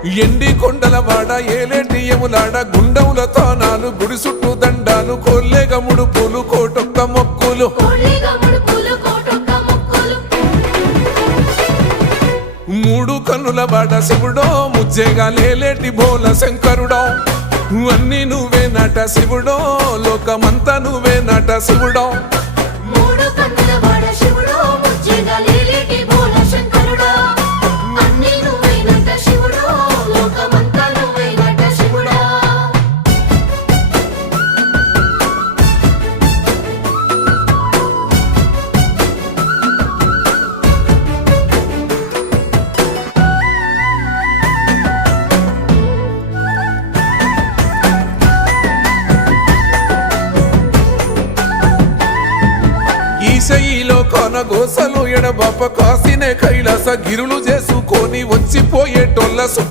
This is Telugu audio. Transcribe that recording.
ఎండి కొండల వాడ ఏలేటియములాడ గుండముల తానాలు గుడి చుట్టూ దండాలు కొల్లేగ ముడుపులు కోటొక్క మొక్కులు మూడు కన్నుల వాడ శివుడో ముజ్జేగా లేలేటి బోల శంకరుడో అన్ని నువ్వే నట శివుడో లోకమంతా నువ్వే నట శివుడో ఈశయిలో కొనగోసలు ఎడబాప కాసినే కైలాస గిరులు చేసుకొని వచ్చిపోయేటోళ్ళ